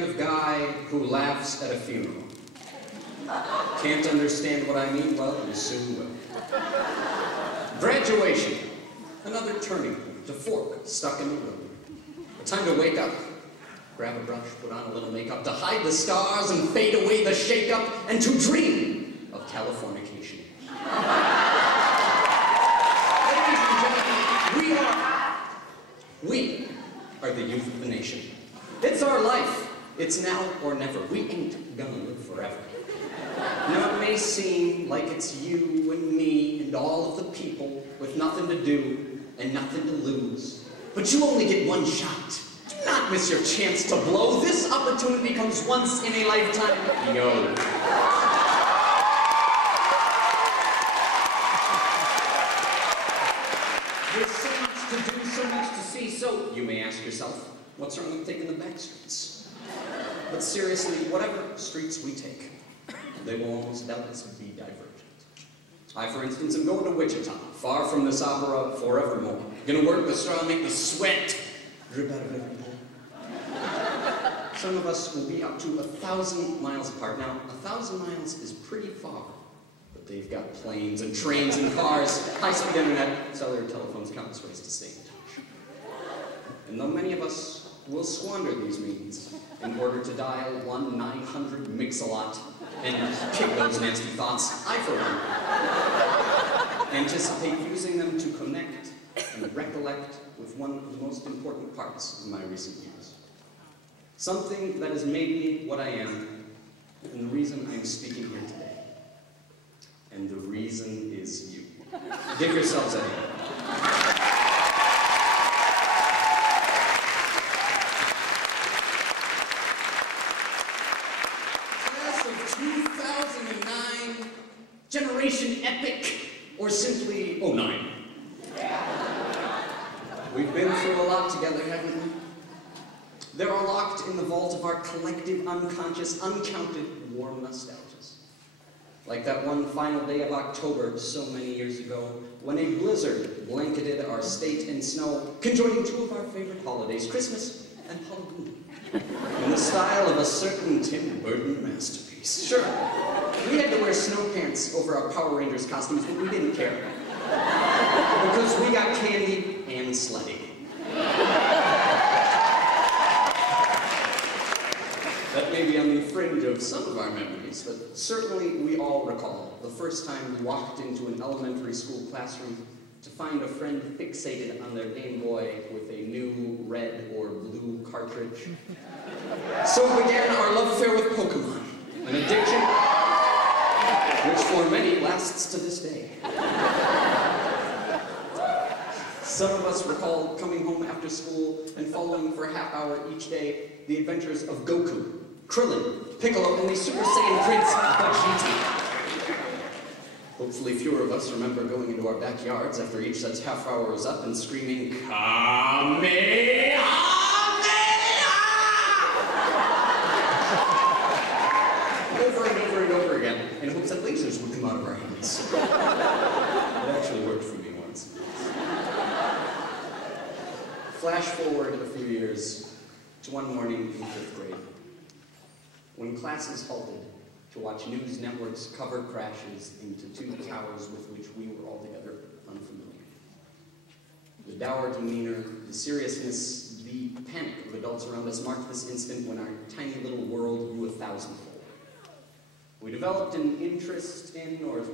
kind of guy who laughs at a funeral. Can't understand what I mean? Well, you soon will. Graduation. Another turning point, a fork stuck in the road. A time to wake up, grab a brush, put on a little makeup, to hide the scars and fade away the shake-up, and to dream of Californication. Ladies and gentlemen, we are the youth of the nation. It's our life. It's now or never. We ain't gonna live forever. Now it may seem like it's you and me and all of the people with nothing to do and nothing to lose. But you only get one shot. Do not miss your chance to blow. This opportunity comes once in a lifetime. Yo. There's so much to do, so much to see, so you may ask yourself, what's wrong with taking the back streets? But seriously, whatever streets we take, they will almost doubtless be divergent. I, for instance, am going to Wichita, far from this opera forevermore. Gonna work the straw, make the sweat drip out of every pore. Some of us will be up to 1,000 miles apart. Now, 1,000 miles is pretty far, but they've got planes and trains and cars, high-speed internet, cellular telephones, countless ways to stay in touch. And though many of us will squander these means in order to dial 1-900-MIX-a-lot and kick those nasty thoughts, I, for one, anticipate using them to connect and recollect with one of the most important parts of my recent years. Something that has made me what I am, and the reason I'm speaking here today. And the reason is you. Give yourselves a hand. Generation Epic, or simply 09. We've been through a lot together, haven't we? They're all locked in the vault of our collective, unconscious, uncounted, warm nostalgias. Like that one final day of October so many years ago, when a blizzard blanketed our state in snow, conjoining two of our favorite holidays, Christmas and Halloween, in the style of a certain Tim Burton masterpiece. Sure. We had to wear snow pants over our Power Rangers costumes, but we didn't care. Because we got candy and sledding. That may be on the fringe of some of our memories, but certainly we all recall the first time we walked into an elementary school classroom to find a friend fixated on their Game Boy with a new red or blue cartridge. So began our love affair with Pokemon, an addiction which for many lasts to this day. Some of us recall coming home after school and following for a half hour each day the adventures of Goku, Krillin, Piccolo, and the Super Saiyan Prince Vegeta. Hopefully fewer of us remember going into our backyards after each such half hour was up and screaming, Kamehameha! Over and over and over again, in hopes that lasers would come out of our hands. It actually worked for me once. Flash forward a few years to one morning in 5th grade, when classes halted to watch news networks cover crashes into two towers with which we were altogether unfamiliar. The dour demeanor, the seriousness, the panic of adults around us marked this instant when our tiny little world grew 1,000-fold. We developed an interest in, or at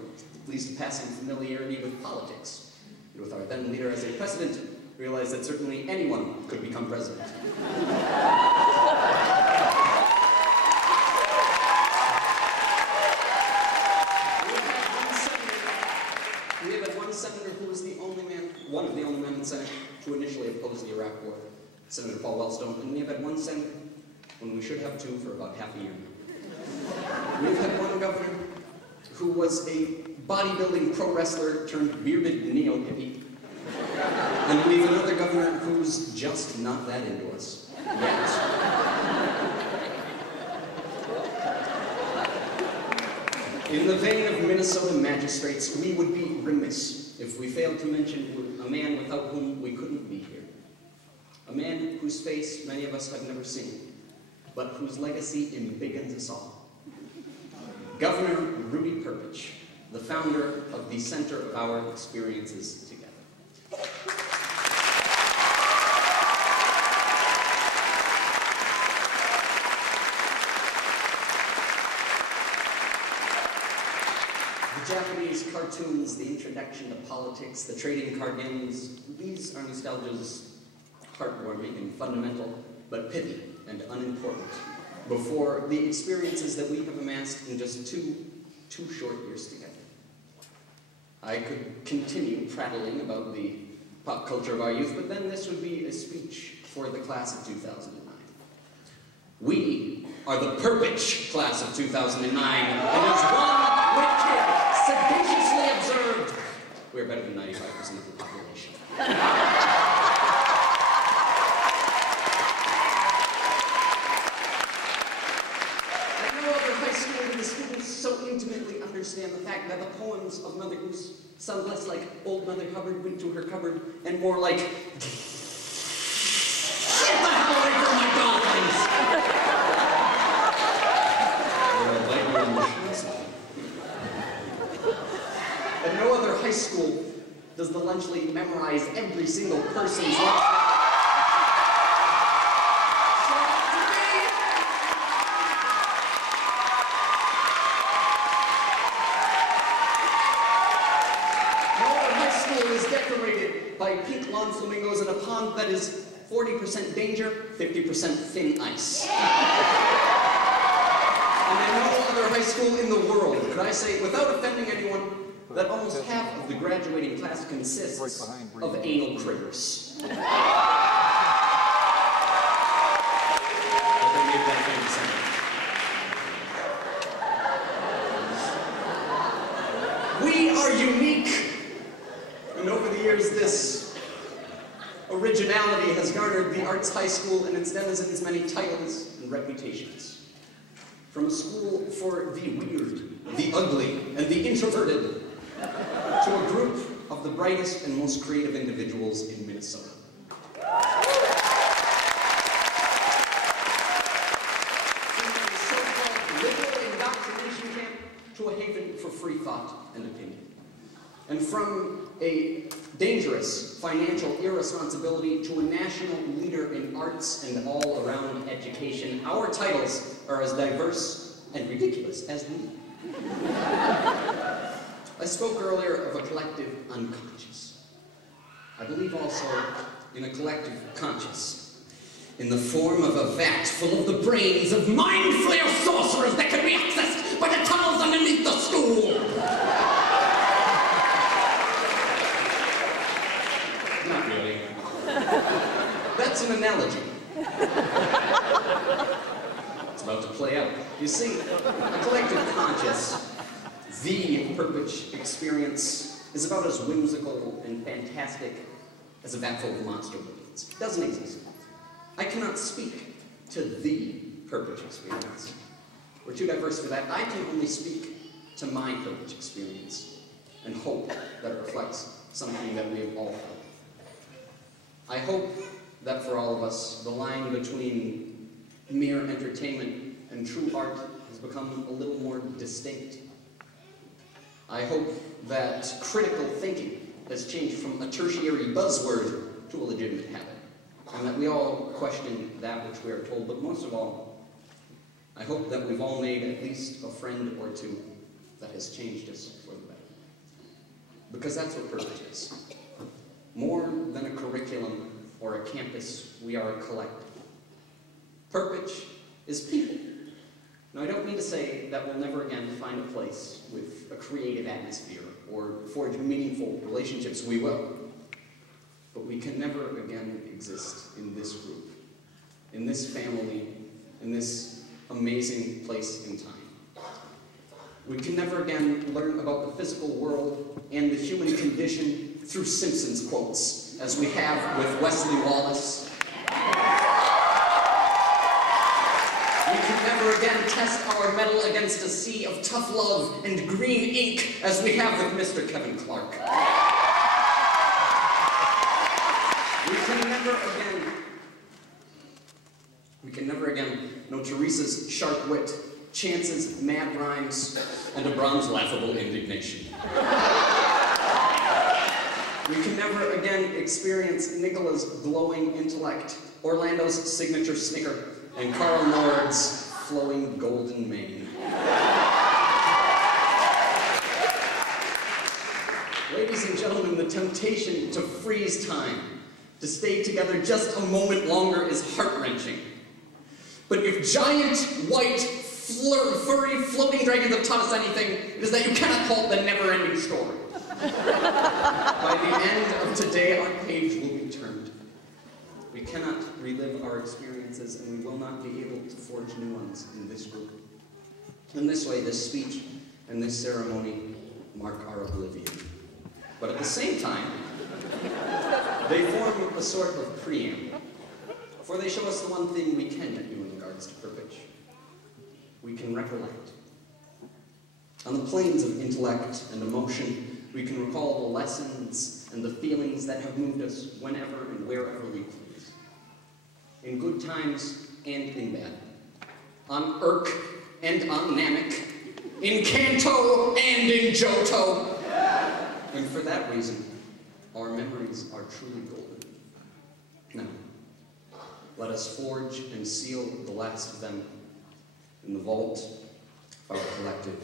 least a passing familiarity with politics. And with our then leader as a president, realized that certainly anyone could become president. We have had one senator who was one of the only men in the Senate to initially oppose the Iraq War, Senator Paul Wellstone, and we have had one senator when we should have two for about half a year now. We've had one governor who was a bodybuilding pro wrestler turned bearded neo-hippie. And we have another governor who's just not that into us. Yet. In the vein of Minnesota magistrates, we would be remiss if we failed to mention a man without whom we couldn't be here. A man whose face many of us have never seen. but whose legacy embiggens us all. Governor Rudy Perpich, the founder of the Center of Our Experiences Together. The Japanese cartoons, the introduction to politics, the trading card games, these are nostalgia's heartwarming and fundamental, but pithy and unimportant, before the experiences that we have amassed in just two short years together. I could continue prattling about the pop culture of our youth, but then this would be a speech for the class of 2009. We are the Perpich class of 2009, and as one wicked, sagaciously observed, we're better than 95% of the population. So intimately understand the fact that the poems of Mother Goose sound less like old Mother Hubbard went to her cupboard and more like, get the hell away from my dolphins! At no other high school does the lunch lady memorize every single person's lunch. By pink lawn flamingos in a pond that is 40% danger, 50% thin ice. And in no other high school in the world could I say, without offending anyone, that almost half of the graduating class consists of anal critters. But they made that famous. We are unique. And over the years, this originality has garnered the arts high school and its denizens many titles and reputations. From a school for the weird, the ugly, and the introverted, to a group of the brightest and most creative individuals in Minnesota. From a so-called liberal indoctrination camp to a haven for free thought and opinion. And from a dangerous financial irresponsibility to a national leader in arts and all-around education, our titles are as diverse and ridiculous as we. I spoke earlier of a collective unconscious. I believe also in a collective conscious, in the form of a vat full of the brains of mind-flayer sorcerers that can be accessed by the tunnels underneath the school. Not really. That's an analogy. It's about to play out. You see, a collective conscious, the Perpich experience, is about as whimsical and fantastic as a vat full of monster brains. It doesn't exist. I cannot speak to the Perpich experience. We're too diverse for that. I can only speak to my Perpich experience and hope that it reflects something that we have all felt. I hope that for all of us, the line between mere entertainment and true art has become a little more distinct. I hope that critical thinking has changed from a tertiary buzzword to a legitimate habit, and that we all question that which we are told, but most of all, I hope that we've all made at least a friend or two that has changed us for the better. Because that's what Perpich is. More than a curriculum or a campus, we are a collective. Perpich is people. Now, I don't mean to say that we'll never again find a place with a creative atmosphere or forge meaningful relationships. We will. But we can never again exist in this group, in this family, in this amazing place in time. We can never again learn about the physical world and the human condition through Simpsons quotes, as we have with Wesley Wallace. We can never again test our mettle against a sea of tough love and green ink, as we have with Mr. Kevin Clark. We can never again We can never again know Teresa's sharp wit, Chance's mad rhymes, and Abram's laughable indignation. We can never again experience Nicola's glowing intellect, Orlando's signature snicker, and Karl Nord's flowing golden mane. Ladies and gentlemen, the temptation to freeze time, to stay together just a moment longer is heart-wrenching. But if giant, white, furry, floating dragons have taught us anything, it is that you cannot halt the never-ending story. By the end of today, our page will be turned. We cannot relive our experiences, and we will not be able to forge new ones in this group. In this way, this speech and this ceremony mark our oblivion. But at the same time, they form a sort of preamble, for they show us the one thing we can do in regards to Perpich. We can recollect. On the planes of intellect and emotion, we can recall the lessons and the feelings that have moved us whenever and wherever we please. In good times and in bad. On Urk and on Namek. In Kanto and in Johto. And for that reason, our memories are truly golden. Now, let us forge and seal the last of them in the vault of our collective